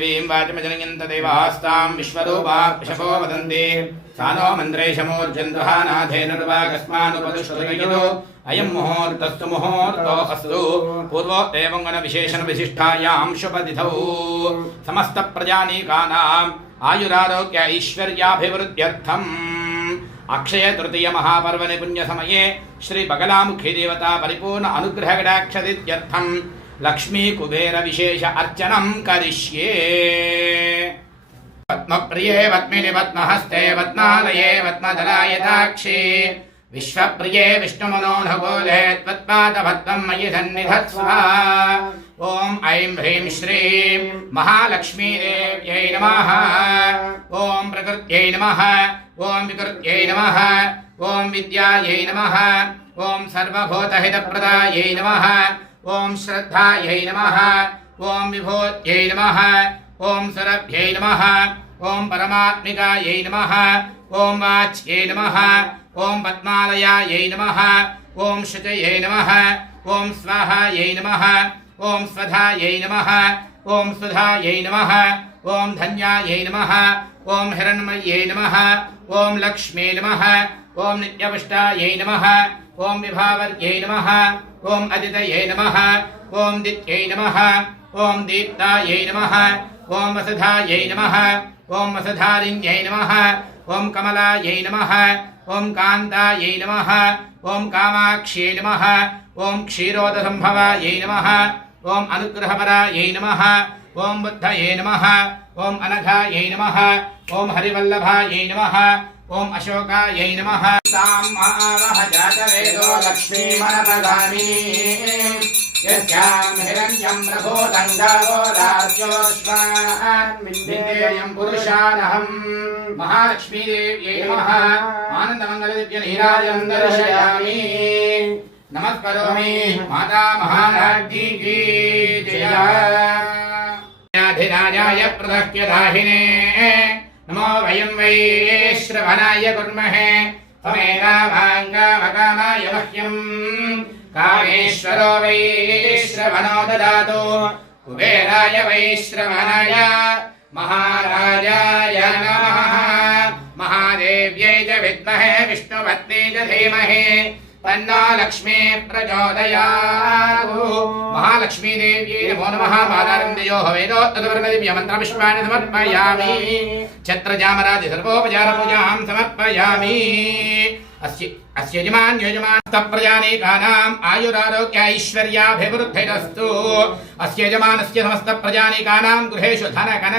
देवीं वाचमजनयन्त देवास्तां विश्वरूपा वृषभो वदन्ति सानो मन्द्रेशमूर्जन्द्रहानाथेनुर्वागस्मानुपदुष्टुतयो अयं मुहूर्तस्तु मुहूर्तो अस्तु पूर्वो एवङ्गुणविशेषणविशिष्टायां शुभतिथौ समस्तप्रजानीकानाम् आयुरारोग्य ऐश्वर्याभिवृद्ध्यर्थम् अक्षय तृतीय महापर्वणि पुण्यसमये श्री बगलामुखी देवता परिपूर्ण अनुग्रहकटाक्षसिद्ध्यर्थम् लक्ष्मी कुबेर विशेष अर्चनं करिष्ये। पद्मप्रिये पद्मिनि पद्महस्ते पद्मालये पद्मदलायताक्षी विश्वप्रिये विष्णुमनोनुकूले त्वत्पादपद्मं मयि सन्निधत्स्व। ॐ ऐं ह्रीं श्रीं महालक्ष्मी देव्यै नमः। ॐ प्रकृत्यै नमः। ॐ विकृत्यै नमः। ॐ विद्यायै नमः। ॐ सर्वभूतहितप्रदायै नमः। ॐ श्रद्धायै नमः। ॐ विभूत्यै नमः। ॐ सुरभ्यै नमः। ॐ परमात्मिकायै नमः। ॐ वाच्यै नमः। ॐ पद्मालयायै नमः। ॐ शुचये नमः। ॐ स्वाहायै नमः। ॐ स्वधायै नमः। ॐ सुधायै नमः। ॐ धन्यायै नमः। ॐ हिरण्मये नमः। ॐ लक्ष्मी नमः। ॐ नित्यपुष्टायै नमः। ॐ विभावर्यै नमः। ॐ अदितये नमः। ॐ दित्यै नमः। ॐ दीप्तायै नमः। ॐ वसुधायै नमः। ॐ वसुधारिण्यै नमः। ॐ कमलायै नमः। ॐ कान्तायै नमः। ॐ कामाक्ष्यै नमः। ॐ क्षीरोदसम्भवायै नमः। ॐ अनुग्रहपरायै नमः। ॐ बुद्धये नमः। ॐ अनघायै नमः। ॐ हरिवल्लभायै नमः। ॐ अशोकायै नमः। सामावह जातवेदो लक्ष्मीमनपगामिनी यस्यां हिरण्यं प्रभूतं गावो राज्योऽश्वान् विद्येयं पुरुषानहं। महालक्ष्मी देव्यै नमः। आनन्दमङ्गलदिव्यनीराजं दर्शयामि। नमस्करोमि माता महाराज्ञी की जय। अधिराजाय प्रदह्यदाहिने नमो वयं वै श्रवणाय कुर्महे त्वमेकाभाङ्गामकामाय मह्यं कामेश्वरो वै श्रवणो ददातु कुबेराय वै श्रवणाय महाराजाय नमः। महादेव्यै च विद्महे विष्णुपत्न्यै च धीमहि तन्नो लक्ष्मी प्रचोदयात्। महालक्ष्मी देव्यै नमो नमः। पादारविन्दयोः वेदोक्तवर्णदिव्यमन्त्रपुष्पाणि समर्पयामि। छत्रचामरादि सर्वोपचारपूजां समर्पयामि। अस्य यजमानस्तप्रजानीकानाम् आयुरारोग्य ऐश्वर्याभिवृद्धिरस्तु। अस्य यजमानस्य समस्तप्रजानीकानां गृहेषु धन कनक